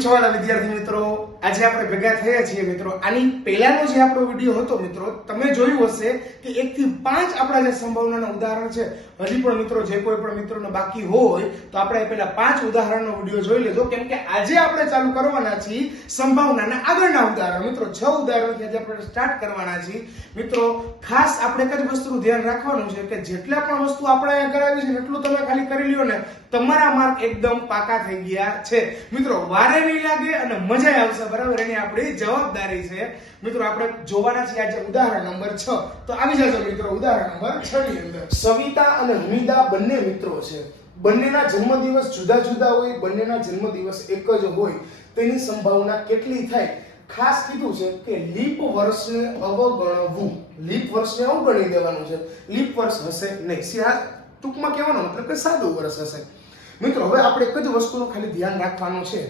છો વાલા વિદ્યાર્થી મિત્રો? આજે આપણે ભેગા થયા છીએ મિત્રો. આની પહેલાનો જે આપણો વીડિયો હતો મિત્રો, તમે જોયું હશે કે એક થી પાંચ આપણા જે સંભાવનાના ઉદાહરણ છે, હજી પણ મિત્રો જે કોઈ પણ મિત્રોને બાકી હોય, તો આપણે પહેલા પાંચ ઉદાહરણનો વીડિયો જોઈ લેજો કેમ કે આજે આપણે ચાલુ કરવાના છીએ સંભાવનાના આગળના ઉદાહરણ. મિત્રો, છ ઉદાહરણથી આજે આપણે સ્ટાર્ટ કરવાના છીએ. મિત્રો, ખાસ આપણે એક જ વસ્તુનું ધ્યાન રાખવાનું છે કે જેટલા પણ વસ્તુ આપણે કરાવી છે એટલું તમે ખાલી કરી લ્યો ને તમારા માર્ક એકદમ પાકા થઈ ગયા છે. મિત્રો, વારે નહીં લાગે અને મજા આવશે, બરાબર? એની આપણી જવાબદારી છે. મિત્રો, આપણે જોવાના છીએ આજે ઉદાહરણ નંબર છ. તો આવી જજો મિત્રો, ઉદાહરણ નંબર છ ની અંદર. સવિતા અને હમીદા બંને મિત્રો છે. બંનેના જન્મદિવસ જુદા જુદા હોય, બંનેના જન્મદિવસ એક જ હોય. તેની સંભાવના કેટલી થાય? ખાસ કીધું છે કે લીપ વર્ષને અવગણવું. લીપ વર્ષને અવગણી દેવાનું છે. લીપ વર્ષ હશે નહીં. ટૂંકમાં કહેવાનો મતલબ કે સાદું વર્ષ હશે. મિત્રો, હવે આપણે એક જ વસ્તુનું ખાલી ધ્યાન રાખવાનું છે.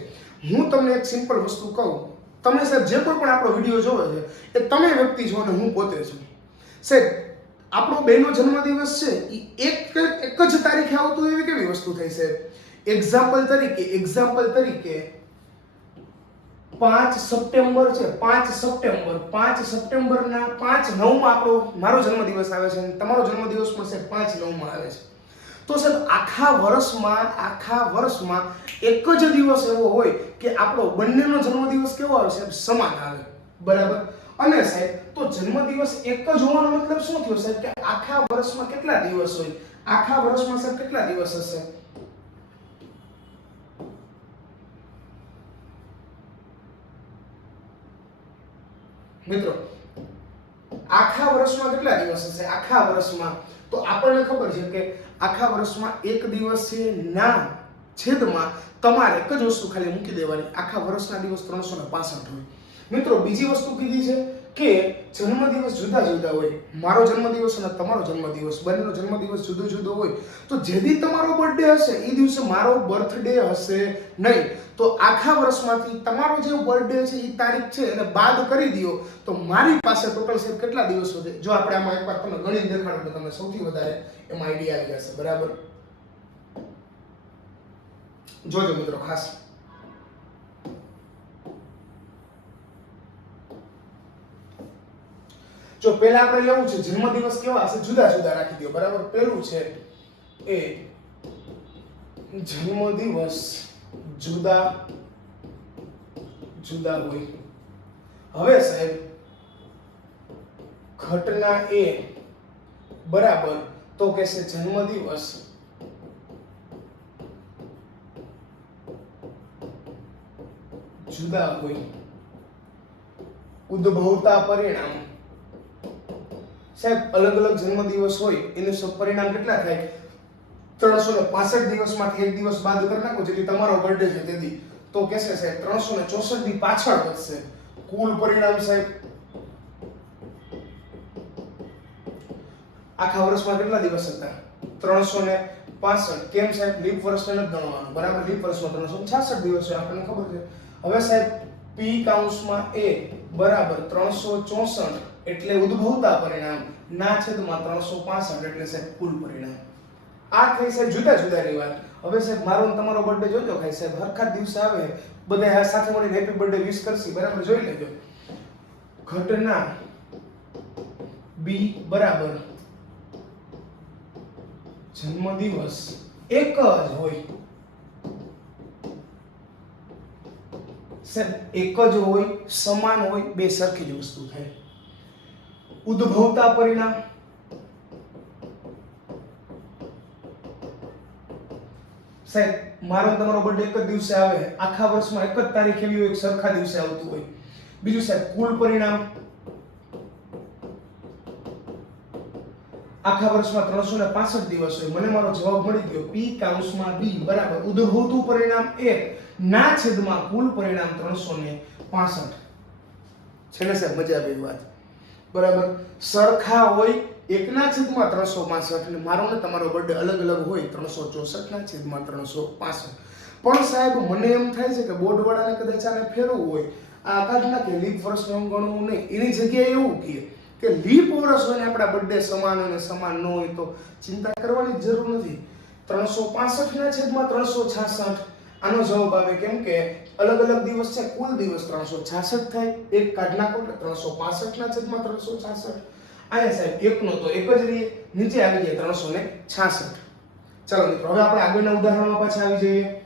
હું તમને એક સિમ્પલ વસ્તુ કહું. તમે સાહેબ જે કોઈ પણ આપણો વીડિયો જોવે છે, એ તમે વ્યક્તિ છો અને હું પોતે છું. સાહેબ, આપણો બેનો જન્મદિવસ છે એ એક એક જ તારીખે આવતું એવી કેવી વસ્તુ થઈ છે એક્ઝામ્પલ તરીકે એક્ઝામ્પલ તરીકે, પાંચ સપ્ટેમ્બર છે, પાંચ સપ્ટેમ્બર, પાંચ સપ્ટેમ્બરના પાંચ નવમાં આપણો, મારો જન્મદિવસ આવે છે અને તમારો જન્મદિવસ પણ છે પાંચ નવમાં આવે છે. તો સાહેબ, આખા વર્ષમાં આખા વર્ષમાં એક જ દિવસ એવો હોય કે આપણો બંનેનો જન્મદિવસ કેવો આવે સાહેબ? સમાન આવે. બરાબર? અને સાહેબ, તો જન્મદિવસ એક જ હોવાનો મતલબ શું થયો સાહેબ? કે આખા વર્ષમાં કેટલા દિવસ હોય? આખા વર્ષમાં સાહેબ કેટલા દિવસ હશે? મિત્રો, આખા વર્ષમાં કેટલા દિવસ હશે? આખા વર્ષમાં તો આપણને ખબર છે કે આખા વર્ષમાં એક દિવસ છે ના છેદમાં તમારે એક જ વસ્તુ ખાલી મૂકી દેવાની. આખા વર્ષના દિવસ ત્રણસો ને પાસઠ હોય. મિત્રો, બીજી વસ્તુ કીધી છે કે જન્મદિવસ જુદા જુદા હોય. મારો જન્મદિવસ અને તમારો જન્મદિવસ, બંનેનો જન્મદિવસ જુદો જુદો હોય. તો જેદી તમારો બર્થડે હશે એ દિવસે મારો બર્થડે હશે નહીં. તો આખા વર્ષમાંથી તમારો જે બર્થડે છે એ તારીખ છે, એને બાદ કરી દો તો મારી પાસે ટોટલ છે કેટલા દિવસો છે? જો આપણે આમાં એકવાર તમને ગણી દેખાડો તો તમને સૌથી વધારે એમાં આઈડિયા આવી જશે. બરાબર? જોજો મિત્રો, ખાસ. જો પહેલા આપણે લેવું છે જન્મદિવસ કેવા હશે? જુદા જુદા રાખી દો, બરાબર? પહેલું છે એ જન્મદિવસ જુદા જુદા હોય. હવે સાહેબ, ઘટના એ બરાબર તો કે છે જન્મદિવસ જુદા હોય. ઉદ્ભવતા પરિણામ સાહેબ, અલગ અલગ જન્મદિવસ હોય, એનું સપરિણામ પરિણામ કેટલા થાય? ત્રણસો ને પાસઠ દિવસમાંથી એક દિવસ બાદ કરી નાખો જેટલી તમારો બર્થડે છે તેથી. તો કહેશે સાહેબ ત્રણસો ને ચોસઠની પાછળ વધશે. કુલ પરિણામ સાહેબ, આખા વર્ષમાં કેટલા દિવસ હતા? ત્રણસો ને પાસઠ. કેમ સાહેબ? લીપ વર્ષને નથી ગણવાનું. બરાબર, લીપ વર્ષમાં ત્રણસો છાસઠ દિવસ છે, આપણને ખબર છે. હવે સાહેબ, પી કાઉન્સમાં એ બરાબર ત્રણસો ચોસઠ એટલે ઉદ્ભવતા પરિણામ ના છેદમાં ત્રણસો પાસઠ એટલે સાહેબ કુલ પરિણામ. આ થઈ સાહેબ જુદા જુદાની વાત. હવે સાહેબ મારો તમારો બર્થડે જોજો ખાઈ સાહેબ. હરખા દિવસે આવે. બધા સાથે મળીને હેપી બર્થડે વિશ કરશી. બરાબર જોઈ લેજો. ઘટના બી બરાબર. જન્મદિવસ એક જ હોય. સાહેબ એક જ હોય, સમાન હોય, બે સરખી જ વસ્તુ થાય. ઉદ્ભવતા પરિણામ. સાહેબ, મારો તમારો બર્થડે એક જ દિવસે આવે. આખા વર્ષમાં એક જ તારીખ એવી હોય સરખા દિવસે આવતું હોય. બીજું સાહેબ, કુલ પરિણામ? આખા વર્ષમાં ત્રણસો ને પાસઠ દિવસ હોય. મને મારો જવાબ મળી ગયો. પી કાઉન્સમાં બી, બરાબર. ઉદ્ભવતું પરિણામ એક ના છેદમાં કુલ પરિણામ ત્રણસો ને પાસઠ. છે ને સાહેબ, મજા આવી વાત. બરાબર? સરખા હોય એકના છેદમાં ત્રણસો પાસઠ અને મારો ને તમારો બર્થડે અલગ અલગ હોય ત્રણસો ચોસઠના છેદમાં ત્રણસો પાસઠ પણ સાહેબ, મને એમ થાય છે કે બોર્ડવાળાને કદાચ આને ફેરવવું હોય, આ કાઢ નાખે લીપ વર્ષને એમ ગણવું નહીં. એની જગ્યાએ એવું કહે કે લીપ વર્ષ હોય ને આપણા બર્થડે સમાન અને સમાન ન હોય તો ચિંતા કરવાની જરૂર નથી. ત્રણસો પાસઠના છેદમાં ત્રણસો છાસઠ. આનો જવાબ આવે કેમ કે અલગ અલગ દિવસ છે, કુલ દિવસ ત્રણસો છાસઠ થાય. એક કાઢ નાખો એટલે ત્રણસો પાસઠ ના છેદમાં ત્રણસો છાસઠ. અહીંયા સાહેબ, એકનો તો એક જ રહીએ નીચે આવી જાય ત્રણસો ને છાસઠ. ચાલો મિત્રો, હવે આપણે આગળના ઉદાહરણમાં પાછા આવી જઈએ.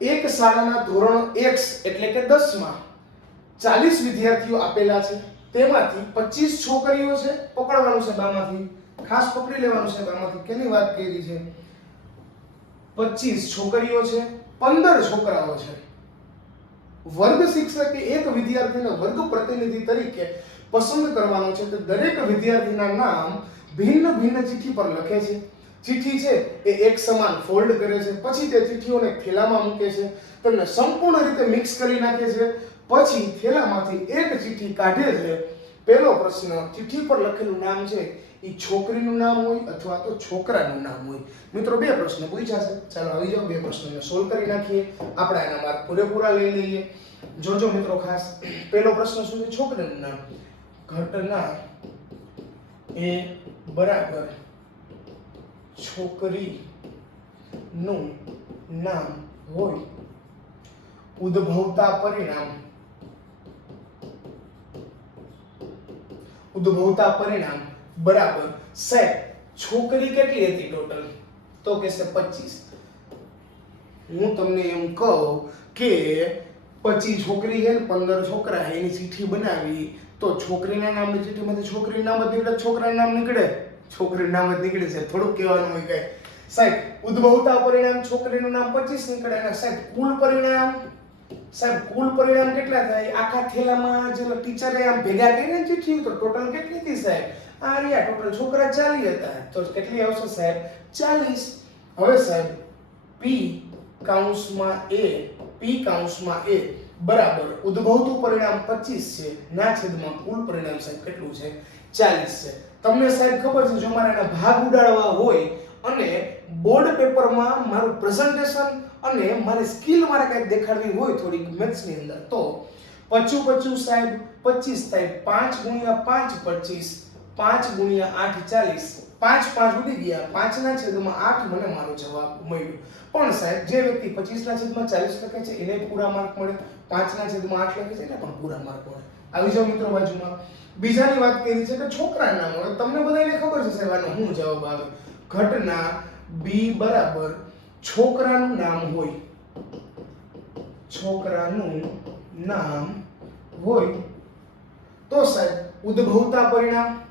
એક શાળાના ધોરણ એક્સ એટલે કે દસમાં ચાલીસ વિદ્યાર્થીઓ આપેલા છે. તેમાંથી પચીસ છોકરીઓ છે, પકડવાનું છે બામાંથી ખાસ પકડી લેવાનું છે બામાંથી કેની વાત કરી છે? પચીસ છોકરીઓ છે પંદર છોકરાઓ છે. વર્ગ શિક્ષકે એક વિદ્યાર્થીને વર્ગ પ્રતિનિધિ તરીકે પસંદ કરવાનો છે. કે દરેક વિદ્યાર્થીના નામ ભિન્ન ભિન્ન ચિઠ્ઠી પર લખે છે. ચિઠ્ઠી છે એ એક સમાન ફોલ્ડ કરે છે. પછી તે ચિઠ્ઠીઓને થેલામાં મૂકે છે. તેમને સંપૂર્ણ રીતે મિક્સ કરી નાખે છે. પછી થેલામાંથી એક ચિઠ્ઠી કાઢે છે. પહેલો પ્રશ્ન, ચિઠ્ઠી પર લખેલું નામ છે એ છોકરીનું નામ હોય અથવા તો છોકરાનું નામ હોય? મિત્રો, બે પ્રશ્ન પૂછ્યા છે. ચાલો આવી જાઓ, બે પ્રશ્નને સોલ્વ કરી નાખીએ. આપણે એના માર્ક પૂરેપૂરા લઈ લઈએ. જોજો મિત્રો, ખાસ પહેલો પ્રશ્ન શું છે? છોકરીનું નામ. ઘટના એ બરાબર છોકરીનું નામ હોય. ઉદ્ભવતા પરિણામ. ઉદ્ભવતા પરિણામ. બરાબર. સાહેબ, છોકરી કેટલી હતી ટોટલ તો કે છે 25 હું તમને એમ કહું કે પચીસ છોકરી છે ને પંદર છોકરા છે, એની ચીઠી બનાવી, તો છોકરીના નામની ચીઠીમાંથી છોકરી નામ જ નીકળે, છોકરાનું નામ નીકળે? છોકરીનું નામ જ નીકળે છે, થોડુંક કહેવાનું હોય કે સાહેબ, ઉદ્ભવતા પરિણામ છોકરીનું નામ પચીસ નીકળે અને સાહેબ, કુલ પરિણામ? સાહેબ, કુલ પરિણામ કેટલા થાય? આખા થેલામાં જે ટીચરે આમ ભેગા કરીને ચીઠી તો ટોટલ કેટલી હતી સાહેબ? આ રહ્યા ટોટલ છોકરા ચાલી હતા. તો કેટલી આવશે સાહેબ? ચાલીસ. હવે સાહેબ પી કાઉન્સમાં એ પી કાઉન્સમાં એ બરાબર, ઉદ્ભવતું પરિણામ 25 છે. ના છેદમાં કુલ પરિણામ સાહેબ કેટલું છે? 40 છે. તમને સાહેબ ખબર છે, જો મારે એના ભાગ ઉડાડવા હોય અને બોર્ડ પેપરમાં મારું પ્રેઝન્ટેશન અને મારી સ્કિલ મારે કંઈક દેખાડવી હોય થોડીક મેથ્સની અંદર, તો પચું પચું સાહેબ પચીસ સાહેબ પાંચ ગુણ્યા 5 25 5 ગુણ્યા 8 40 પાંચ પાંચ ઉડી ગયા. પાંચના છેદમાં આઠ મને મારો જવાબ મળ્યો. પણ સાહેબ, જે વ્યક્તિ પચીસના છેદમાં ચાલીસ લખે છે, એને પૂરા માર્ક મળે. પાંચના છેદમાં આઠ લખે છે, એને પણ પૂરા માર્ક મળે. આવી જાઓ મિત્રો બાજુમાં. બીજાની વાત કરી છે કે છોકરા ના મળે. તમને બધાને ખબર છે સાહેબ, આનો હું જવાબ આવે ઘટના બી બરાબર છોકરાનું નામ હોય. છોકરાનું નામ હોય. તો સાહેબ, ઉદ્ભવતા પરિણામ?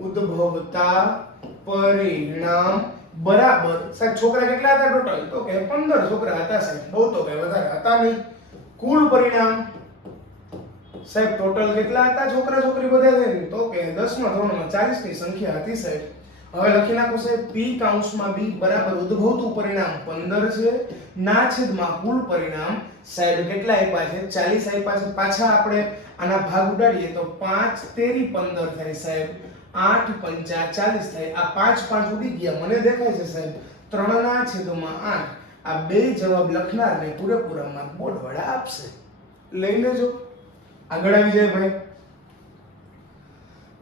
ઉદ્ભવતા પરિણામ બરાબર. સાહેબ, છોકરા કેટલા હતા ટોટલ તો કે 15 છોકરા હતા સાહેબ. બહુ તો કે વધારે હતા નહીં. કુલ પરિણામ સાહેબ ટોટલ કેટલા હતા છોકરા છોકરી બધા થઈને તો કે 10 માં ધોરણમાં 40 ની સંખ્યા હતી સાહેબ. હવે લખી નાખો છે p કાઉન્સમાં b બરાબર ઉદ્ભવતું પરિણામ 15 છે. ના છેદમાં કુલ પરિણામ સાહેબ કેટલા આપ્યા છે? 40 આપ્યા છે. પાછા આપણે આના ભાગ ઉડાડીએ તો 5 તેરી 15 થાય સાહેબ. આઠ પંચા ચાલીસ થાય. આ પાંચ પાંચ ઉડી ગયા. મને દેખાય છે સાહેબ ત્રણ ના છેદમાં આઠ. આ બે જવાબ લખનારને પૂરેપૂરા માર્ક બોર્ડ વાળા આપશે. લઈ લેજો. આગળ આવી જાય ભાઈ.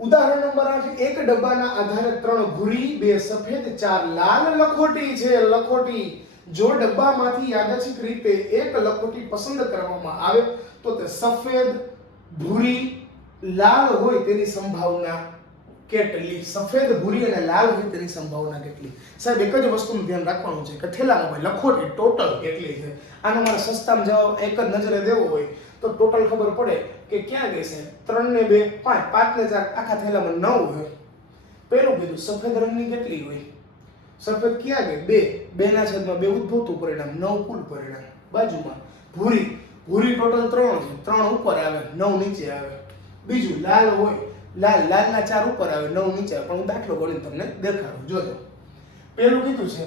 ઉદાહરણ નંબર આઠ, એક ડબ્બાના આધારે ત્રણ ભૂરી, બે સફેદ, ચાર લાલ લખોટી છે. લખોટી જો ડબ્બામાંથી યાદચ્છિક રીતે એક લખોટી પસંદ કરવામાં આવે, તો તે સફેદ, ભૂરી, લાલ હોય તેની સંભાવના કેટલી સફેદ, ભૂરી અને લાલ હોય તેની સંભાવના કેટલી? સાહેબ, એક જ વસ્તુનું ધ્યાન રાખવાનું છે કે થેલામાં ભાઈ લખોટી ટોટલ કેટલી છે? આનો મારે સસ્તામાં જવાબ એક જ નજરે દેવો હોય તો ટોટલ ખબર પડે કે ક્યાં ગઈ છે ત્રણ ને બે, પાંચ પાંચ ને ચાર, આખા થેલામાં નવ હોય. પેલું કીધું, સફેદ રંગની કેટલી હોય? સફેદ ક્યાં ગઈ? બે. બે ના છેદમાં બે ઉદ્ભવતું પરિણામ, નવ કુલ પરિણામ. બાજુમાં ભૂરી. ભૂરી ટોટલ ત્રણ છે. ત્રણ ઉપર આવે, નવ નીચે આવે. બીજું લાલ હોય લાલ, લાલના ચાર ઉપર આવે, નવ નીચે પણ હું દાખલો ગણીને તમને દેખાડું, જોજો. પેલું કીધું છે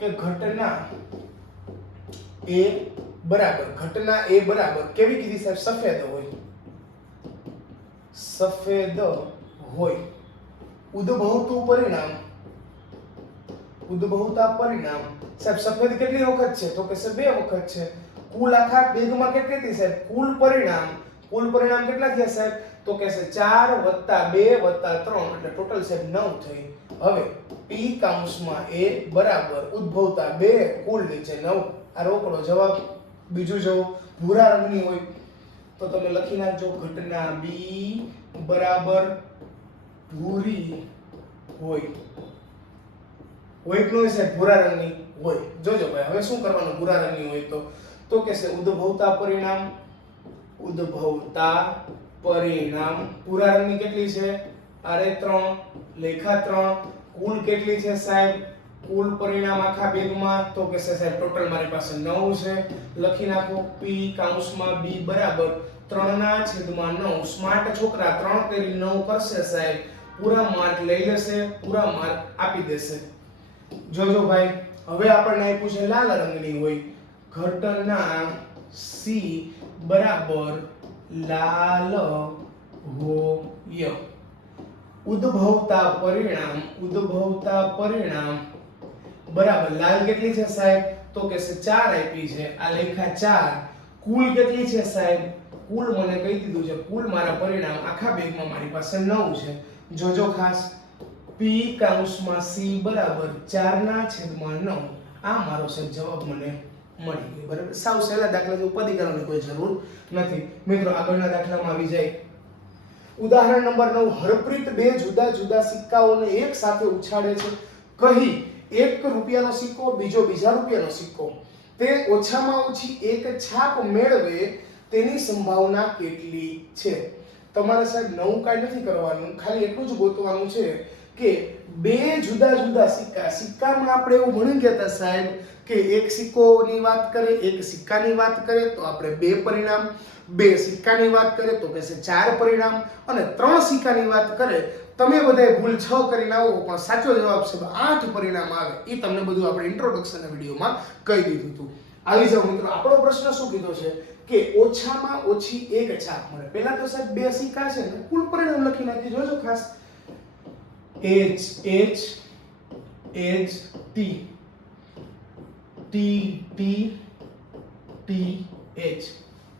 કે ઘટના એ બરાબર, ઘટના એ બરાબર કેવી કીધી સાહેબ? સફેદ હોય. સફેદ હોય. ઉદ્ભવતું પરિણામ. ઉદ્ભવતા પરિણામ. સાહેબ, સફેદ કેટલી વખત છે? તો કે સાહેબ, બે વખત છે. કુલ આખા બેગમાં કેટલી હતી સાહેબ? કુલ પરિણામ. કુલ પરિણામ કેટલા થયા સાહેબ? તો કે છે 4 વત્તા 2 વત્તા 3 એટલે ટોટલ છે 9 થઈ. હવે p કાઉન્સમાં a બરાબર ઉદ્ભવતા 2 કુલ નીચે 9 આ રોકડો જવાબ. બીજું જો ભૂરા રંગની હોય. તો તમે લખી નાખજો, ઘટના બી બરાબર ભૂરી હોય. હોય કે હોય સાહેબ ભૂરા રંગની હોય. જોજો ભાઈ, હવે શું કરવાનું ભૂરા રંગની હોય તો? તો કે છે ઉદ્ભવતા પરિણામ, ઉદ્ભવતા પરિણામ પૂરા રંગની કેટલી છે? આરે ત્રણ, લેખા ત્રણ, કુલ કેટલી છે સાહેબ? કુલ પરિણામ આખા બેગમાં તો કે સાહેબ ટોટલ મારી પાસે નવ છે. લખી નાખો પી કાઉન્સમાં બી બરાબર 3 ના છેદમાં નવ. સ્માર્ટ છોકરા ત્રણ કરી નવ કરશે સાહેબ. પૂરા માર્ક લઈ લેશે, પૂરા માર્ક આપી દેશે. જોજો ભાઈ, હવે આપણને આપ્યું છે લાલ રંગની હોય. ઘટના સી બરાબર લાલ હોય ઉદ્ભવતા પરિણામ ઉદ્ભવતા પરિણામ. બરાબર, લાલ કેટલી છે સાહેબ? તો કે 4 આપી છે. આ લેખા ચાર. કુલ કેટલી છે સાહેબ? કુલ મને કહી દીધું છે, કુલ મારા પરિણામ આખા બેગમાં મારી પાસે નવ છે. જોજો ખાસ. પી કાઉસમાં સી બરાબર 4 ના છેદમાં નવ. આ મારો સાહેબ જવાબ મને મળી ગઈ, બરાબર? સાવ સહેલા દાખલા છે ઉપાધિ કરવાની કોઈ જરૂર નથી. મિત્રો, આગળના દાખલામાં આવી જાય. ઉદાહરણ નંબર નવ, હરપ્રીત બે જુદા જુદા સિક્કાઓને એક સાથે ઉછાળે છે. કહી, એક રૂપિયાનો સિક્કો, બીજો બીજા રૂપિયાનો સિક્કો. તે ઓછામાં ઓછી એક છાપ મેળવે તેની સંભાવના કેટલી છે? તમારે સાહેબ નવું કાંઈ નથી કરવાનું, ખાલી એટલું જ ગોતવાનું છે કે બે જુદા જુદા સિક્કા. સિક્કામાં આપણે એવું ભણી ગયા હતા સાહેબ કે એક સિક્કોની વાત કરે, એક સિક્કાની વાત કરે, તો આપણે બે પરિણામ. બે સિક્કાની વાત કરે, તો કે ચાર પરિણામ. અને ત્રણ સિક્કાની વાત કરે, તમે બધાએ ભૂલ છ કરીને આવો, પણ સાચો જવાબ છે આઠ પરિણામ આવે. એ તમને બધું આપણે ઇન્ટ્રોડક્શન વિડીયોમાં કહી દીધું હતું. આવી જાઓ મિત્રો, આપણો પ્રશ્ન શું કીધો છે? કે ઓછામાં ઓછી એક છાપ મળે. પહેલા તો સાહેબ બે સિક્કા છે ને, કુલ પરિણામ લખી નાખી, જોજો ખાસ. H H H T T T T H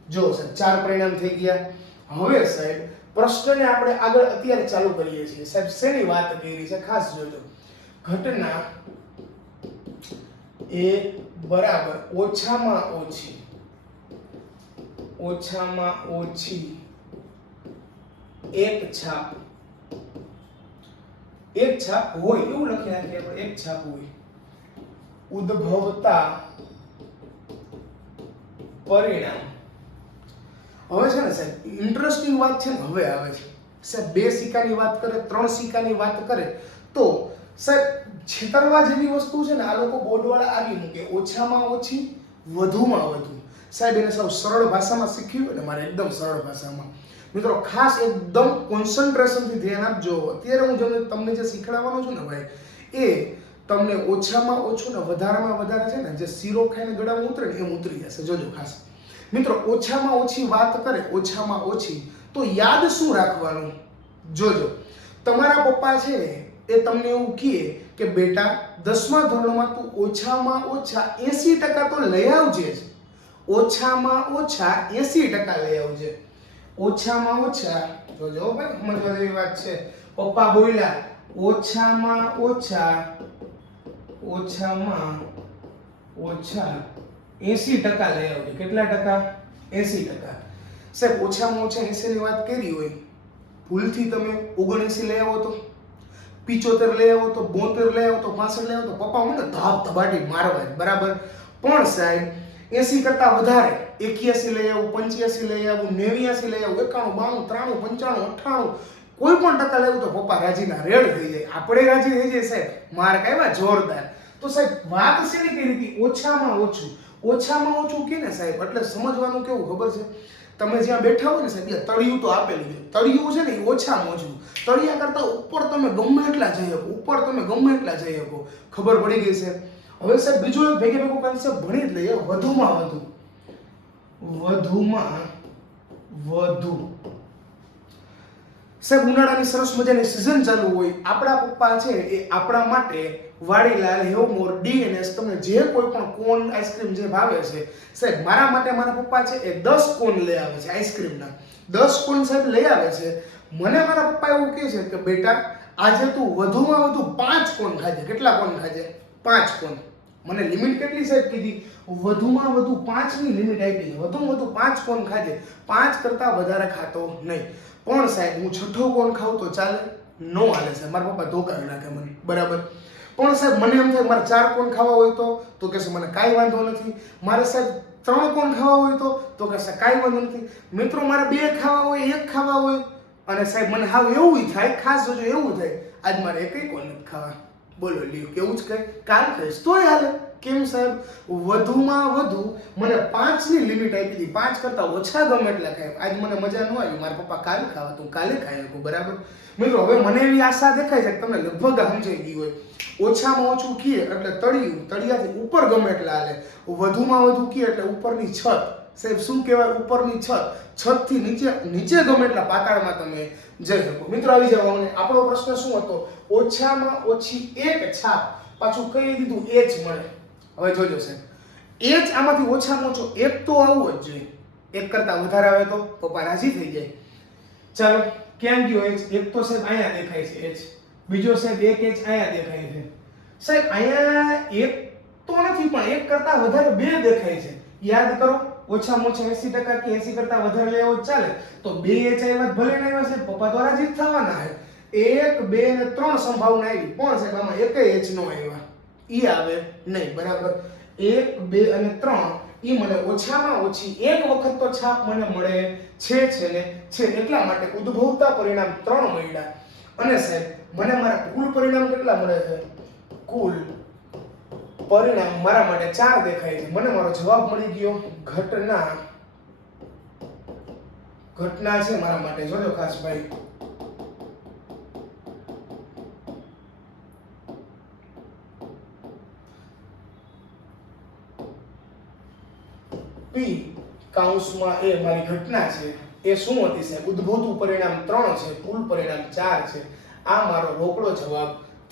જો સાહેબ, ચાર પરિણામ થઈ ગયા. હવે સાહેબ, પ્રશ્નને આપણે આગળ અત્યારે ચાલુ કરીએ છીએ. સાહેબ, શેની વાત કરી છે? ખાસ જોજો. ઘટના એ બરાબર ઓછામાં ઓછી ઓછામાં ઓછી એક છાપ એક છાપ હોય એવું લખી નાખીએ આપણે એક છાપ હોય. ઉદ્ભવતા પરિણામ. હવે છે ને સાહેબ ઇન્ટરેસ્ટિંગ વાત છે ને હવે આવે છે. સાહેબ, બે સિક્કાની વાત કરે, ત્રણ સિક્કાની વાત કરે, તો સાહેબ, છેતરવા જેવી વસ્તુ છે ને, આ લોકો બોર્ડવાળા આવી મૂકે. ઓછામાં ઓછી, વધુમાં વધુ. સાહેબ, એને સૌ સરળ ભાષામાં શીખ્યું અને મારે એકદમ સરળ ભાષામાં. મિત્રો, ખાસ એકદમ કોન્સન્ટ્રેશનથી ધ્યાન આપજો. અત્યારે હું જેને તમને જે શીખડાવવાનો છું ને ભાઈ, એ તમને ઓછામાં ઓછું ને વધારામાં વધારે છે ને જે શીરો ખાઈને ગળામાં ઉતરે ને એમ ઉતરી જશે. જોજો ખાસ. મિત્રો, ઓછામાં ઓછી વાત કરે, ઓછામાં ઓછી. તો યાદ શું રાખવાનું? જોજો. તમારા પપ્પા છે એ તમને એવું કહે કે, બેટા, દસમા ધોરણમાં તું ઓછામાં ઓછા એસી ટકા તો લઈ આવજે જ. ઓછામાં ઓછા એસી ટકા લઈ આવજે. ઓછામાં ઓછા, જોજો ભાઈ સમજવા જેવી વાત છે. પપ્પા બોલ્યા, ઓછામાં ઓછા ઓછામાં ઓછા એસી ટકા લઈ આવજો. કેટલા ટકા? એસી ટકા. સાહેબ, ઓછામાં ઓછા એસીની વાત કરી હોય, ભૂલથી તમે ઓગણએસી લઈ આવો તો, પિચોતેર લઈ આવો તો, બોતેર લઈ આવો તો, પાસઠ લઈ આવો તો, પપ્પા મને ધાપ ધબાટી મારવા બરાબર? પણ સાહેબ એસી કરતા વધારે, એક્યાસી લઈ આવું, પંચ્યાસી લઈ આવું, નેવ્યાસી લઈ આવું, એકાણું, બાણું, ત્રાણું, પંચાણું, અઠ્ઠાણું, કોઈ પણ ટકા લેવું તો પપ્પા રાજીના, રેડ થઈ જાય. આપણે રાજી થઈ જાય સાહેબ. માર્ક આવ્યા જોરદાર. તો સાહેબ, વાત શેની કરી હતી? ઓછામાં ઓછું. ઓછામાં ઓછું કે ને સાહેબ? એટલે સમજવાનું કેવું ખબર છે? તમે જ્યાં બેઠા હોય ને સાહેબ તળિયું તો આપેલું છે. તળિયું છે ને ઓછામાં ઓછું. તળિયા કરતા ઉપર તમે ગમે એટલા જઈ શકો. ઉપર તમે ગમે એટલા જઈ શકો. ખબર પડી ગઈ છે હવે સાહેબ, બીજું એક ભેગે ભેગું કોન્સેપ્ટ ભણી જ લઈએ. વધુમાં વધુ. વધુમાં વધુ. સાહેબ, ઉનાળાની સરસ મજાની સિઝન ચાલુ હોય. આપણા પપ્પા છે એ આપણા માટે વાડીલાલ, હેવમોર ડીએનએસ તમને જે કોઈ પણ કોન આઈસ્ક્રીમ જે ભાવે છે, સાહેબ, મારા માટે મારા પપ્પા છે એ દસ કોન લઈ આવે છે આઈસ્ક્રીમના. દસ કોન સાહેબ લઈ આવે છે. મને મારા પપ્પા એવું કહે છે કે, બેટા, આજે તું વધુમાં વધુ પાંચ કોન ખાજે. કેટલા કોન ખાજે? પાંચ કોન. મને લિમિટ કેટલી સાહેબ કીધી? વધુમાં વધુ પાંચની લિમિટ આપી વધુમાં વધુ પાંચ કોણ ખાજે પાંચ કરતાં વધારે ખાતો નહીં. પણ સાહેબ, હું છઠ્ઠો કોણ ખાઉં તો ચાલે? નો હાલે સાહેબ. મારા પપ્પા ધોકાવી નાખે મને. બરાબર? પણ સાહેબ, મને એમ થાય મારે ચાર કોણ ખાવા હોય તો? તો કહેશે મને કાંઈ વાંધો નથી. મારે સાહેબ ત્રણ કોણ ખાવા હોય તો? તો કહેશે કાંઈ વાંધો નથી. મિત્રો, મારે બે ખાવા હોય, એક ખાવા હોય. અને સાહેબ, મને હાવ એવું થાય, ખાસ જોજો, એવું થાય. આજ મારે એકય કોણ નથી ખાવા. બોલો, લ્યો, કેવું જ કહે કાલ કહીશ તોય હાલે. કેમ સાહેબ? વધુમાં વધુ મને પાંચની લિમિટ આપી હતી. પાંચ કરતાં ઓછા ગમે એટલા ખાય. આજ મને મજા ન આવી. મારા પપ્પા કાલે ખાવા, તો કાલે ખાઈ શકું બરાબર? મિત્રો, હવે મને એવી આશા દેખાય છે કે તમને લગભગ સમજાઈ ગઈ હોય. ઓછામાં ઓછું કીએ એટલે તળિયું, તળિયાથી ઉપર ગમે એટલા હાલે. વધુમાં વધુ કીએ એટલે ઉપરની છત. સાહેબ, શું કહેવાય? ઉપરની છત. છતથી નીચે નીચે ગમે એટલા પાતાળમાં તમે જઈ શકો મિત્રો, આવી જાવ અમને. આપણો પ્રશ્ન શું હતો? ઓછામાં ઓછી એક છાપ. પાછું કહી દીધું, એ જ મળે. હવે જોજો સાહેબ. એ જ આમાંથી ઓછામાં ઓછો એક તો આવવો જ જોઈએ. એક કરતાં વધારે આવે તો પપ્પા રાજી થઈ જાય. ચાલો ક્યાં ગયો એચ એક તો સાહેબ અહીંયા દેખાય છે એચ બીજો સાહેબ એક એચ અહીંયા દેખાય છે. સાહેબ, અહીંયા એક તો નથી, પણ એક કરતાં વધારે બે દેખાય છે. યાદ કરો. ઓછામાં ઓછા એસી ટકા કે એસી કરતાં વધારે લેવો ચાલે, તો બે એચ આવ્યા ભલે ના આવ્યા સાહેબ પપ્પા દ્વારા જીત થવાના એક, બે ને ત્રણ સંભાવના આવી. પણ સાહેબ આમાં? એક એચ નો આવ્યા. ઈ આવે નહીં, બરાબર. એક, બે અને ત્રણ, ઈ મને ઓછામાં ઓછી એક વખત તો છાપ મને મળે છે છે ને? છે, એટલા માટે ઉદ્ભવતા પરિણામ ત્રણ મળ્યા. અને સાહેબ, મને મારા કુલ પરિણામ કેટલા મળે છે? કુલ પરિણામ મારા માટે ચાર દેખાય છે. મને મારો જવાબ મળી ગયો ઘટના. ઘટના છે મારા માટે. જોજો ખાસ ભાઈ. પી કાઉન્સમાં એ મારી ઘટના છે. એ શું હતી સાહેબ? ઉદ્ભવતું પરિણામ ત્રણ છે કુલ પરિણામ ચાર છે. આ મારો રોકડો જવાબ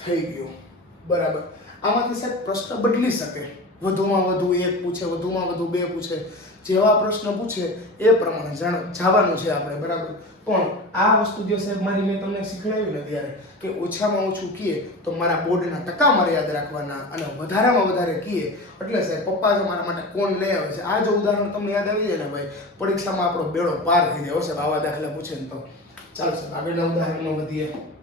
થઈ ગયો. બરાબર. આમાંથી સાહેબ પ્રશ્ન બદલી શકે. વધુમાં વધુ એક પૂછે, વધુમાં વધુ બે પૂછે. જેવા પ્રશ્ન પૂછે એ પ્રમાણે જાણ, જવાનું છે આપણે, બરાબર. પણ આ વસ્તુ જે સાહેબ મારી મેં તમને શીખવાડ્યું ને ત્યારે કે ઓછામાં ઓછું કીએ તો મારા બોર્ડના ટકા મારે યાદ રાખવાના અને વધારામાં વધારે કીએ. એટલે સાહેબ, પપ્પા જો મારા માટે કોણ લઈ આવે છે? આ જો ઉદાહરણ તમને યાદ આવી જાય ને ભાઈ? પરીક્ષામાં આપણો બેડો પાર થઈ જાય. સાહેબ, આવા દાખલા પૂછે ને તો. ચાલો સાહેબ, આગળના ઉદાહરણમાં વધીએ.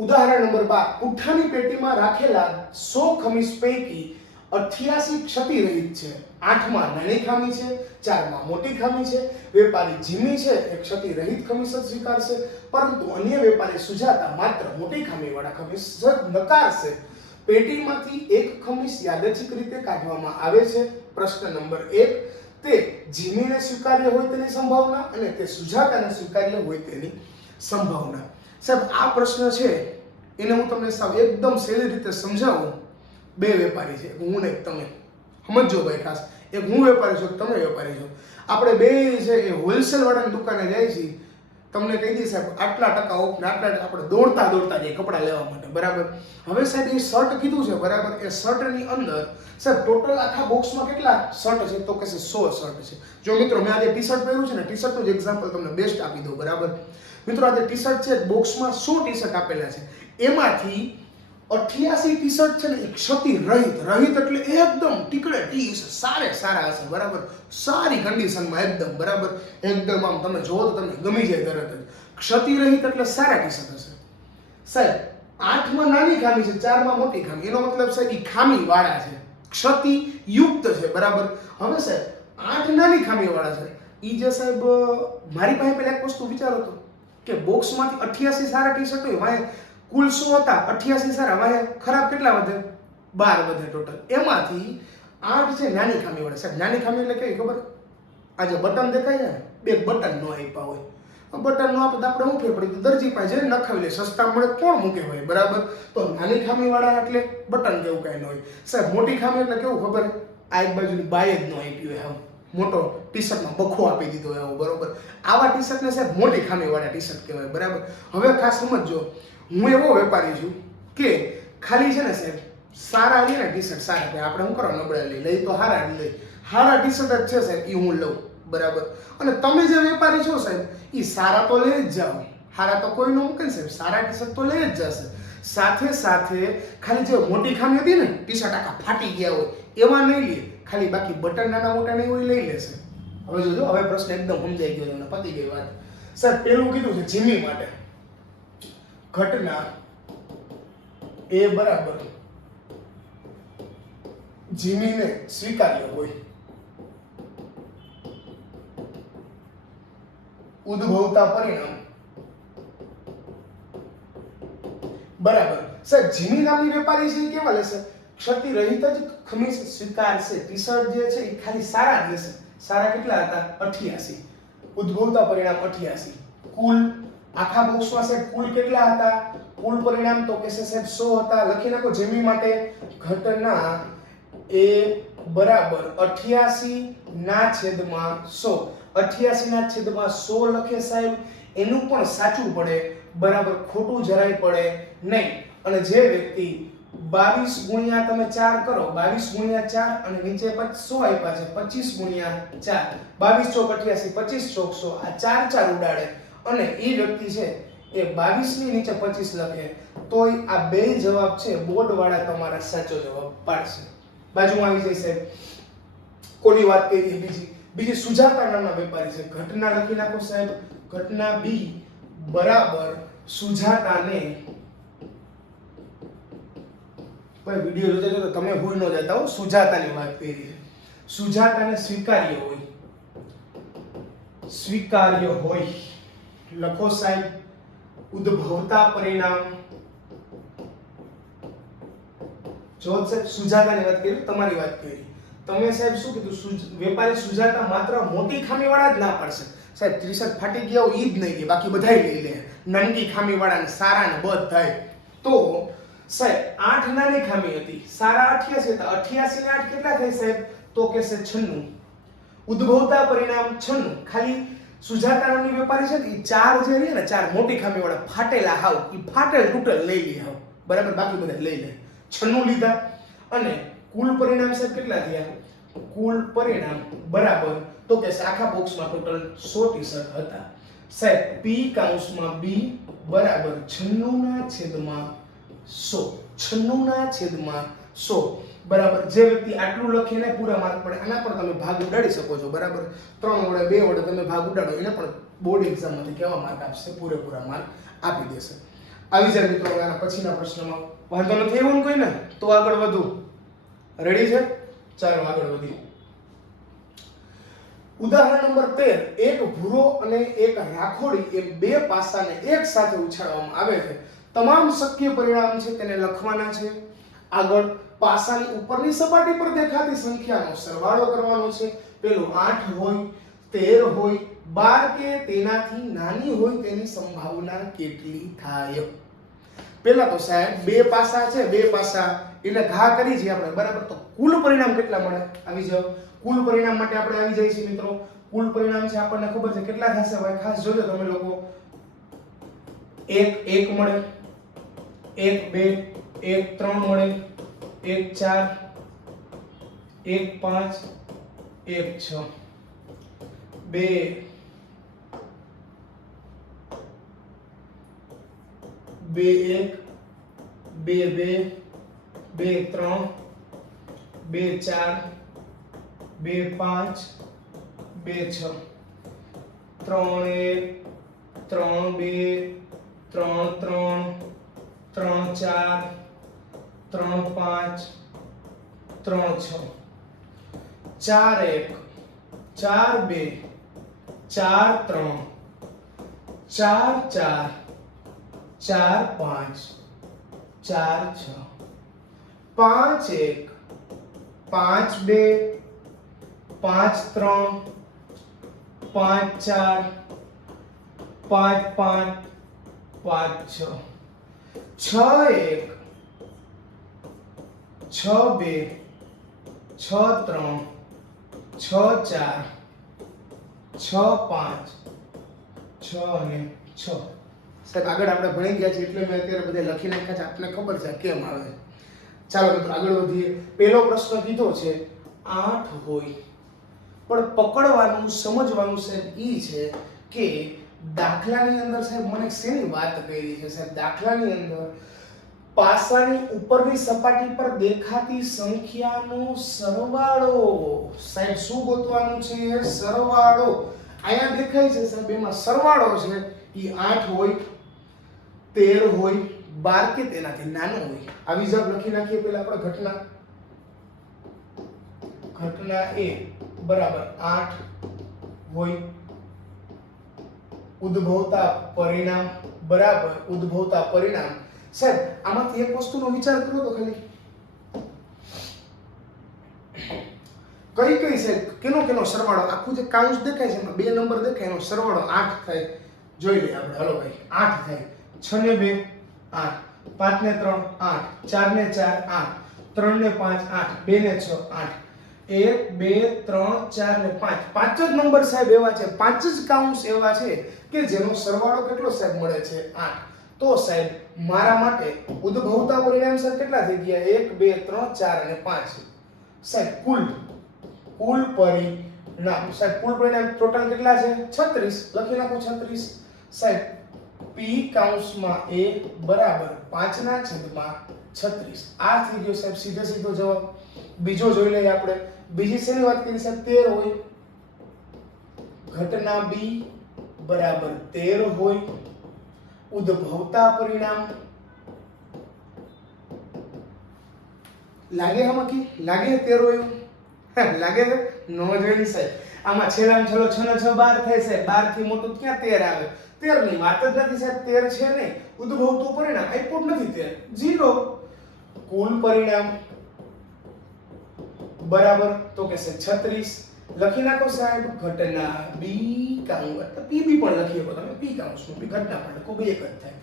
ઉદાહરણ નંબર બાર. પુઠ્ઠાની પેટીમાં રાખેલા સો ખમીસ પૈકી અઠ્યાસી ક્ષતિરહિત છે. આઠમાં નાની ખામી છે, ચારમાં મોટી ખામી છે, વેપારી જીમી છે, એ ક્ષતિરહિત ખમીસ જ સ્વીકારશે. પરંતુ અન્ય વેપારી સુજાતા માત્ર મોટી ખામીવાળા ખમીસ જ નકારશે. પેટીમાંથી એક ખમીસ યાદચ્છિક રીતે કાઢવામાં આવે છે. પ્રશ્ન નંબર એક, તે જીમીને સ્વીકાર્ય હોય તેની સંભાવના અને તે સુજાતાને સ્વીકાર્ય હોય તેની સંભાવના. સાહેબ, આ પ્રશ્ન છે, એને હું તમને સાવ એકદમ સહેલી રીતે સમજાવું. બે વેપારી છે હું ને તમે. સમજો ભાઈ ખાસ. એક હું વેપારી છું તમે વેપારી છો. આપણે બે છે એ હોલસેલ વાળાની દુકાને જાય છીએ તમને કહી દઈએ સાહેબ, આટલા ટકા ઓફ ને આટલા આપણે દોડતા દોડતા જઈએ કપડાં લેવા માટે, બરાબર? હવે સાહેબ, એ શર્ટ કીધું છે, બરાબર? એ શર્ટની અંદર, સાહેબ ટોટલ આખા બોક્સમાં કેટલા શર્ટ છે? તો કહેશે સો શર્ટ છે. જો મિત્રો, મેં આજે ટી શર્ટ પહેર્યું છે ને ટી શર્ટનું જ એક્ઝામ્પલ તમને બેસ્ટ આપી દઉં, બરાબર? મિત્રો, આજે ટી શર્ટ છે બોક્સમાં સો ટી શર્ટ આપેલા છે. એમાંથી અઠ્યાસી ટી શર્ટ છે ને એ ક્ષતિ રહિત રહિત એટલે એકદમ ટીકડે ટી સારે સારા હશે, બરાબર? સારી કન્ડિશનમાં એકદમ, બરાબર? એકદમ આમ તમે જોવો તો તમને ગમી જાય તરત જ. ક્ષતિ રહિત એટલે સારા ટી શર્ટ હશે. સાહેબ, આઠમાં નાની ખામી છે, ચારમાં મોટી ખામી. એનો મતલબ છે એ ખામી વાળા છે. ક્ષતિ યુક્ત છે, બરાબર? હવે સાહેબ, આઠ નાની ખામી વાળા છે. એ જે સાહેબ, મારી પાસે પેલા એક વસ્તુ વિચારો તો. કે બોક્સમાંથી અઠ્યાસી સારા ટી શર્ટ હોય કુલ સો હતા, અઠ્યાસી સારા, વાંહે ખરાબ કેટલા વધે? બાર વધે ટોટલ એમાંથી આઠ છે નાની ખામી વાળા સાહેબ, નાની ખામી એટલે કેવી ખબર? આ જે બટન દેખાય ને, બે બટન નો આપ્યા હોય. બટન નો આપે આપણે ફેર પડી તો દરજી પાસે જઈને નખાવી લે. સસ્તા મળે કોણ મૂકે હોય, બરાબર? તો નાની ખામી વાળા એટલે બટન કેવું કાંઈ ન હોય. સાહેબ, મોટી ખામી એટલે કેવું ખબર? આ એક બાજુની બાય જ ન આપી હોય આમ મોટો ટી શર્ટમાં બખો આપી દીધો એવો બરાબર? આવા ટી શર્ટને સાહેબ મોટી ખામીવાળા ટી શર્ટ કહેવાય, બરાબર? હવે ખાસ સમજજો, હું એવો વેપારી છું કે ખાલી છે ને સાહેબ, સારા લઈએ ને ટી શર્ટ સારા આપણે શું કરો, નબળા લઈ લઈ તો હારા લઈ હારા ટી શર્ટ જ છે સાહેબ એ હું લઉં, બરાબર? અને તમે જે વેપારી છો સાહેબ એ સારા તો લઈ જ જાઓ. હારા તો કોઈ ન મૂકે ને સાહેબ, સારા ટી શર્ટ તો લઈ જ જશે. સાથે સાથે ખાલી જે મોટી ખામી હતી ને ટી શર્ટ આખા ફાટી ગયા હોય, એવા નહીં લે. ખાલી બાકી બટન નાના મોટા નહીં હોય લઈ લેશે. હવે જોજો, હવે પ્રશ્ન એકદમ સમજાઈ ગયો તમને પતી ગઈ વાત. સર, પેલું કીધું છે જીમી માટે. ઘટના એ બરાબર જીમીને સ્વીકાર્યો હોય. ઉદ્ભવતા પરિણામ. બરાબર. સર જીમી નામની વેપારી છે કેવા લેશે? ક્ષતિ રહિત જ ખમીસ સ્વીકારશે. ટી શર્ટ જે છે એ ખાલી સારા જ લેશે સારા કેટલા હતા? અઠ્યાસી. ઉદ્ભવતા પરિણામ અઠ્યાસી. કુલ, આખા બોક્સમાં સાહેબ કુલ કેટલા હતા? કુલ પરિણામ તો કે સાહેબ સો હતા. લખી નાખો જેમી માટે ઘટના એ બરાબર 88 ના છેદમાં સો. અઠ્યાસી ના છેદમાં સો લખે સાહેબ. એનું પણ સાચું પડે. બરાબર ખોટું જરાય પડે નહીં. અને જે વ્યક્તિ 22 ગુણ્યા તમે ચાર કરો 22 ગુણ્યા ચાર અને નીચે સો આપ્યા છે 25 ગુણ્યા 4 22 ચોક 88 25 ચોક સો, આ ચાર ચાર ઉડાડે. અને એ વ્યક્તિ છે, એ 22 ની નીચે 25 લખે. તોય આ બે જવાબ છે બોર્ડ વાળા તમારા સાચો જવાબ પાડશે. બાજુમાં આવી જશે કોની વાત કરી બીજી? બીજી સુજાતા નામના વેપારી છે. ઘટના લખી નાખો સાહેબ. ઘટના બી બરાબર સુજાતાને ભાઈ વીડિયો જોતા જોતા તમે ભૂલ ન જતા હો સુજાતાની વાત કરી છે. સુજાતાને સ્વીકાર્ય હોય. સ્વીકાર્ય હોય. લખો સાહેબ, ઉદ્ભવતા પરિણામ. જો સાહેબ સુજાતાની વાત કરી, તમારી વાત કરી. તમે સાહેબ શું કીધું? વેપારી સુજાતા માત્ર મોટી ખામીવાળા જ ના પાડશે. સાહેબ ત્રીસઠ ફાટી ગયા ઈ જ નહીં બાકી બધા લઈ લે. નાનકી ખામીવાળા ને સારા ને બધાય. તો સાહેબ આઠ નાની ખામી હતી. સારા અઠ્યાસી હતા. અઠ્યાસી ને આઠ કેટલા થાય સાહેબ? તો કે છે છન્નું. ઉદ્ભવતા પરિણામ છન્નું. ખાલી સુજાતા વેપારી છે ને એ ચાર જે રહી ને, ચાર મોટી ખામીવાળા ફાટેલા હાવ. એ ફાટેલ તૂટેલ લઈ લે હાવ. બરાબર? બાકી બધા લઈ લે. છન્નું લીધા. અને કુલ પરિણામ સાહેબ કેટલા થયા? કુલ પરિણામ બરાબર તો કે આખા બોક્સમાં ટોટલ સો ટી હતા. સાહેબ, પી કાઉન્સમાં બી બરાબર છન્નુંના છેદમાં 100 96 ના છેદમાં સો. બરાબર. જે વ્યક્તિ આટલું લખીને પૂરા માર્ક પડે. આના પર તમે ભાગ ઉડાડી શકો છો. બરાબર. ત્રણ વડે, બે વડે તમે ભાગ ઉડાડો, એને પણ બોર્ડ એક્ઝામમાંથી કેવા માર્ક આપશે? પૂરેપૂરા માર્ક આપી દેશે. આવી જાય મિત્રો આના પછીના પ્રશ્નમાં. વાંધો નથી એવું ને કોઈ ને તો આગળ વધુ. રેડી છે? ચાલો આગળ વધીએ. ઉદાહરણ નંબર તેર. એક ભૂરો અને એક રાખોડી એ બે પાસાને એક સાથે ઉછાળવામાં આવે છે. તમામ શક્ય પરિણામ છે તેને લખવાના છે. આગળ પાસાની ઉપરની સપાટી પર દેખાતી સંખ્યાનો સરવાળો કરવાનો છે. પેલું 8 હોય 13 હોય 12 કે તેનાથી નાની હોય તેની સંભાવના કેટલી થાય? પેલા તો સાહેબ બે પાસા છે, બે પાસા. એટલે ઘા કરી છે આપણે, બરાબર? તો કુલ પરિણામ કેટલા મળે? આવી જાવ કુલ પરિણામ માટે આપણે આવી જઈએ છીએ મિત્રો. કુલ પરિણામ છે આપણને ખબર છે કેટલા થશે? ભાઈ ખાસ જોજો તમે લોકો. એક એક મળે. એક બે, એક ત્રણ વડે, એક ચાર, એક પાંચ, એક છ. બે. બે એક, બે બે બે ત્રણ, બે ચાર, બે પાંચ, બે છ. ત્રણ એક, ત્રણ બે, ત્રણ ત્રણ ત્રણ ચાર, ત્રણ પાંચ, ત્રણ છ. ચાર એક, ચાર બે, ચાર ત્રણ, ચાર ચાર ચાર પાંચ, ચાર છ. પાંચ એક, પાંચ બે, પાંચ ત્રણ, પાંચ ચાર, પાંચ પાંચ પાંચ છ. છ એક, છ બે, છ ત્રણ, છ ચાર, છ પાંચ, છ અને છ. સાહેબ, આગળ આપણે ભણી ગયા છીએ એટલે મેં અત્યારે બધે લખી નાખ્યા છે. આપને ખબર છે કેમ આવે ચાલો મિત્રો, આગળ વધીએ. પહેલો પ્રશ્ન કીધો છે, આઠ હોય, પણ પકડવાનું, સમજવાનું સાહેબ ઈ છે કે દાખલાની અંદર સાહેબ મને શેની વાત કરી છે સાહેબ? દાખલાની અંદર પાસાની ઉપરની સપાટી પર દેખાતી સંખ્યાનો સરવાળો. સાહેબ, શું ગોતવાનું છે? સરવાળો. અહીંયા દેખાય છે સાહેબ, એમાં સરવાળો છે. એ આઠ હોય, તેર હોય, બાર કે તેનાથી નાનો હોય. આવી જવાબ લખી નાખીએ પેલા આપણે ઘટના. ઘટના એ બરાબર આઠ હોય ઉદ્ભવતા પરિણામ, બરાબર, ઉદ્ભવતા પરિણામ. સાહેબ, આમાંથી એક વસ્તુનો વિચાર કરો તો ખાલી. કઈ કઈ સાહેબ, કેનો કેનો સરવાળો? આખું જે કાઉન્સ દેખાય છે, એમાં બે નંબર દેખાય, એનો સરવાળો આઠ થાય. જોઈ લઈએ આપણે, હલો ભાઈ, આઠ થાય. છ ને બે, આઠ. પાંચ ને ત્રણ, આઠ. ચાર ને ચાર, આઠ. ત્રણ ને પાંચ, આઠ. બે ને છ, આઠ. એક, બે, ત્રણ, ચાર ને પાંચ. પાંચ જ નંબર સાહેબ એવા છે. પાંચ જ કાઉન્ટ્સ એવા છે કે જેનો સરવાળો કેટલો સાહેબ મળે છે? આઠ. તો સાહેબ, મારા માટે ઉદ્ભવતા પરિણામ સર કેટલા થઈ ગયા? એક, બે, ત્રણ, ચાર અને પાંચ. સાહેબ, કુલ કુલ પરિણામ. સાહેબ, કુલ પરિણામ ટોટલ કેટલા છે? 36 લખી નાખો 36 સાહેબ પી કાઉન્સમાં એ બરાબર 5 ના છેદમાં 36 આ થઈ ગયો સાહેબ સીધે સીધો જવાબ. બીજો જોઈ લઈએ આપણે. બીજી શેની વાત કરી સાહેબ? તેર હોય. ઘટના બી બરાબર તેર હોય. ઉદ્ભવતા પરિણામ. લાગે આમાં કે લાગે તેર એવું? હા, લાગે છે. નો જોઈ સાહેબ. આમાં છેલ્લામાં છેલ્લો છ ને છ બાર થાય સાહેબ. બારથી મોટું ક્યાં તેર આવે? તેરની વાત જ નથી સાહેબ. તેર છે નહીં. ઉદ્ભવતું પરિણામ આપ્યું નથી તેર. જીરો કુલ પરિણામ બરાબર? તો કે છે 36 લખી નાખો સાહેબ, ઘટના બી કાઉન્ટ એટલે પીબી પણ લખી શકો તમે. પી કાઉન્ટનું બી ઘટના પણ લખો, બે એક જ થાય.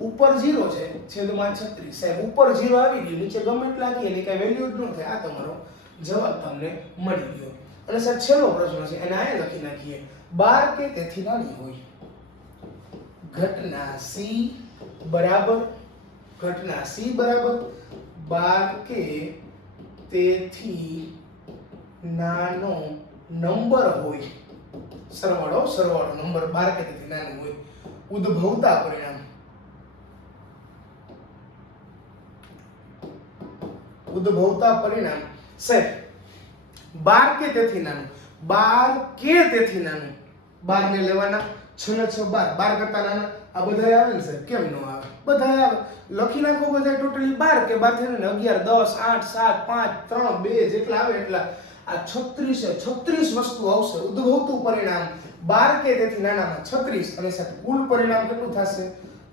ઉપર 0 છે, છેદમાં 36 સાહેબ, ઉપર 0 આવી ગયું. નીચે ગમે એટલા લખીએ એની કઈ વેલ્યુ જ ન થાય. આ તમારો જવાબ તમને મળી ગયો. અને સાહેબ, છેલ્લો પ્રશ્ન છે. એને આયા લખી નાખીએ. 12 કે તેથી નાની હોય? ઘટના સી બરાબર? ઘટના સી બરાબર? 12 કે તેથી નાનો નંબર હોય, સરવાળો સરવાળો નંબર બાર કે તેથી નાનો હોય, ઉદ્ભવતા પરિણામ. ઉદ્ભવતા પરિણામ. સાહેબ, બાર કે તેથી નાનું, બાર કે તેથી નાનું બાર ને લેવાના છ ને છ બાર બાર કરતા નાના, આ બધા આવે ને સાહેબ, કેમ ન આવે? બધા લખી નાખો બધા ટોટલી બાર કે બાર થઈને 11 10 8 7 5 3 2 જેટલા આવે એટલા. આ છત્રીસે છત્રીસ વસ્તુ આવશે, ઉદ્ભવતું પરિણામ. બાર કે તેથી નાનામાં 36 અને સાહેબ કુલ પરિણામ કેટલું થશે?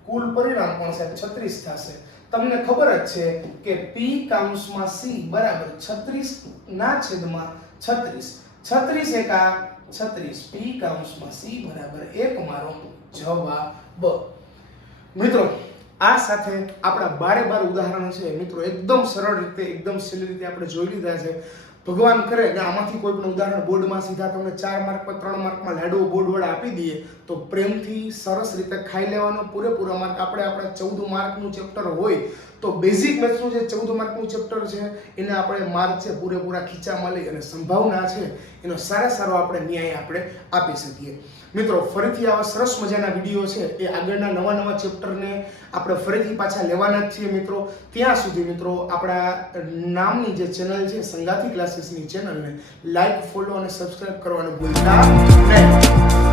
કુલ પરિણામ પણ સાહેબ 36 થશે. તમને ખબર જ છે કે પી કાઉન્સમાં સી બરાબર 36 ના છેદમાં 36 36 એકા છત્રીસ. પી કાઉન્સમાં સી બરાબર એક મારો જવાબ. મિત્રો આ સાથે આપણા બારે બાર ઉદાહરણો છે. મિત્રો, એકદમ સરળ રીતે, એકદમ સહેલી રીતે આપણે જોઈ લીધા છે. ભગવાન કરે કે આમાંથી કોઈ પણ ઉદાહરણ બોર્ડમાં સીધા તમને ચાર માર્ક પર, ત્રણ માર્કમાં લાડવો બોર્ડ વડે આપી દઈએ, તો પ્રેમથી સરસ રીતે ખાઈ લેવાનો પૂરેપૂરા માર્ક. આપણે આપણે ચૌદ માર્કનું ચેપ્ટર હોય તો બેઝિક મેથ્સનું જે ચૌદ માર્કનું ચેપ્ટર છે, એને આપણે માર્ક છે, પૂરેપૂરા ખીચામાં લઈ અને સંભાવના છે, એનો સારા સારો આપણે ન્યાય આપણે આપી શકીએ. મિત્રો, ફરીથી આવા સરસ મજાના વીડિયો છે, એ આગળના નવા નવા ચેપ્ટરને આપણે ફરીથી પાછા લેવાના જ છીએ મિત્રો. ત્યાં સુધી મિત્રો, આપણા નામની જે ચેનલ છે, સંગાથી ક્લાસીસની ચેનલને લાઈક ફોલો અને સબસ્ક્રાઈબ કરવાનું ભૂલતા નહીં.